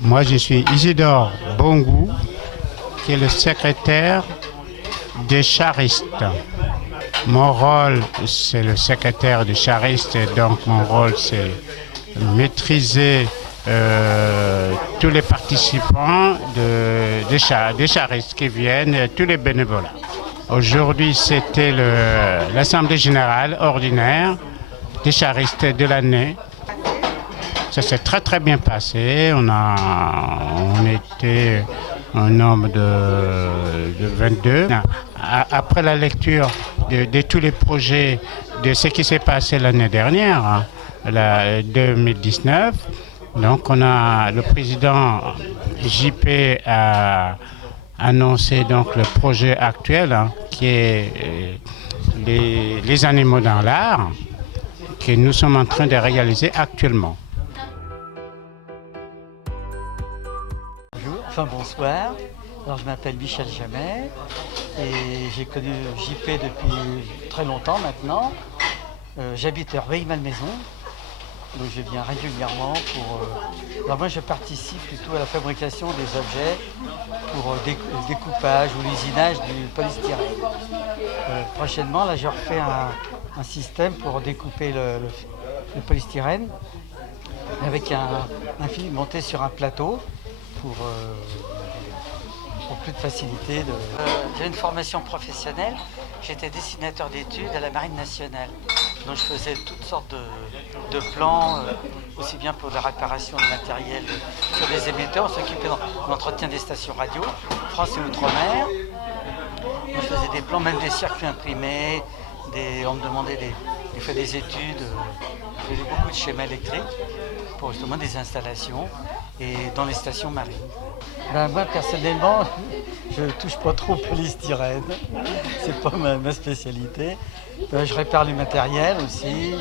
Moi, je suis Isidore Bongou, qui est le secrétaire des charistes. Mon rôle, c'est le secrétaire des charistes, et donc mon rôle, c'est maîtriser tous les participants des charistes qui viennent, tous les bénévolats. Aujourd'hui, c'était l'Assemblée générale ordinaire des charistes de l'année. Ça s'est très très bien passé. On était un nombre de 22. Après la lecture de tous les projets de ce qui s'est passé l'année dernière, la 2019, donc le président JP a annoncé donc le projet actuel qui est les animaux dans l'art que nous sommes en train de réaliser actuellement. Enfin bonsoir, alors je m'appelle Michel Jamet et j'ai connu JP depuis très longtemps maintenant. J'habite à Rueil-Malmaison, donc je viens régulièrement alors moi je participe plutôt à la fabrication des objets pour le découpage ou l'usinage du polystyrène. Prochainement, là je refais un système pour découper le polystyrène avec un fil monté sur un plateau pour plus de facilité. J'ai une formation professionnelle, j'étais dessinateur d'études à la Marine nationale. Donc je faisais toutes sortes de plans, aussi bien pour la réparation de matériel sur des émetteurs, on s'occupait de l'entretien des stations radio, France et Outre-mer. Je faisais des plans, même des circuits imprimés, on me demandait des études, je faisais beaucoup de schémas électriques pour justement des installations et dans les stations marines. Moi personnellement, je ne touche pas trop au polystyrène, c'est pas ma spécialité. Je répare le matériel aussi,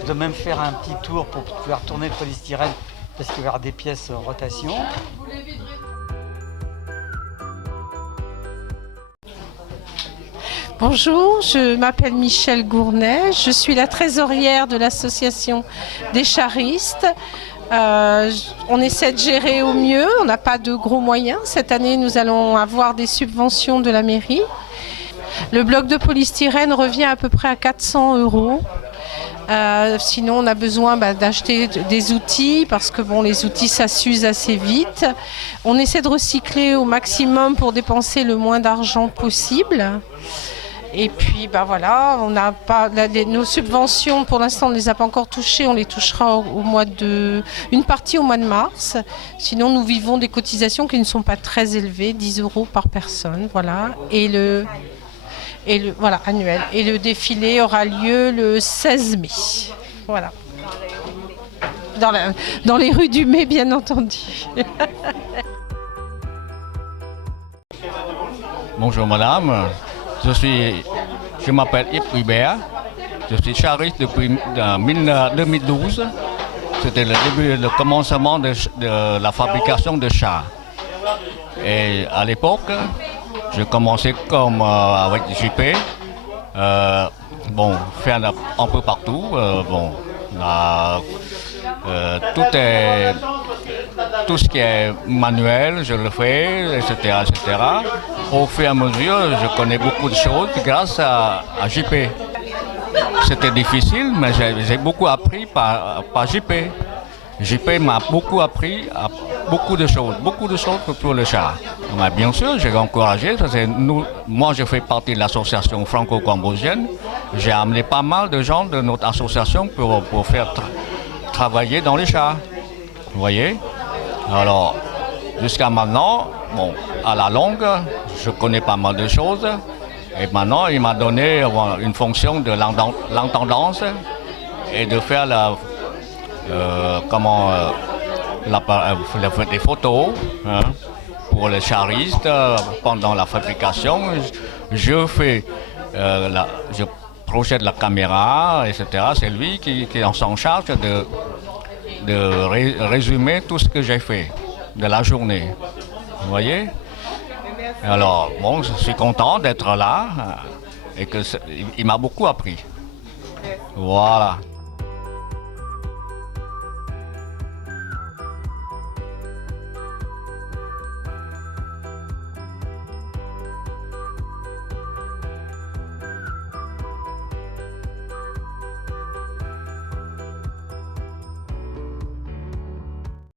je dois même faire un petit tour pour pouvoir tourner le polystyrène parce qu'il va y avoir des pièces en rotation. Bonjour, je m'appelle Michel Gournet, je suis la trésorière de l'association des charistes. On essaie de gérer au mieux, on n'a pas de gros moyens. Cette année, nous allons avoir des subventions de la mairie. Le bloc de polystyrène revient à peu près à 400 €. Sinon, on a besoin d'acheter des outils parce que les outils, ça s'use assez vite. On essaie de recycler au maximum pour dépenser le moins d'argent possible. Et puis voilà, on n'a pas nos subventions pour l'instant on ne les a pas encore touchées, on les touchera une partie au mois de mars. Sinon nous vivons des cotisations qui ne sont pas très élevées, 10 € par personne, voilà. Voilà, annuel. Et le défilé aura lieu le 16 mai. Voilà. Dans les rues du Mai, bien entendu. Bonjour madame. Je m'appelle Yves Hubert, je suis chariste depuis 2012. C'était le commencement de la fabrication de chars. Et à l'époque, je commençais comme avec JP, faire un peu partout. Tout ce qui est manuel, je le fais, etc., etc. Au fur et à mesure, je connais beaucoup de choses grâce à JP. C'était difficile, mais j'ai beaucoup appris par JP. JP m'a beaucoup appris à beaucoup de choses pour le char. Mais bien sûr, j'ai encouragé. Moi, je fais partie de l'association franco-cambodgienne. J'ai amené pas mal de gens de notre association pour faire travailler dans les chars. Vous voyez? Alors, jusqu'à maintenant, à la longue, je connais pas mal de choses. Et maintenant, il m'a donné une fonction de l'intendance et de faire des photos pour les charistes pendant la fabrication. Je projette la caméra, etc. C'est lui qui est en charge de résumer tout ce que j'ai fait de la journée. Vous voyez? Alors, je suis content d'être là et il m'a beaucoup appris. Voilà.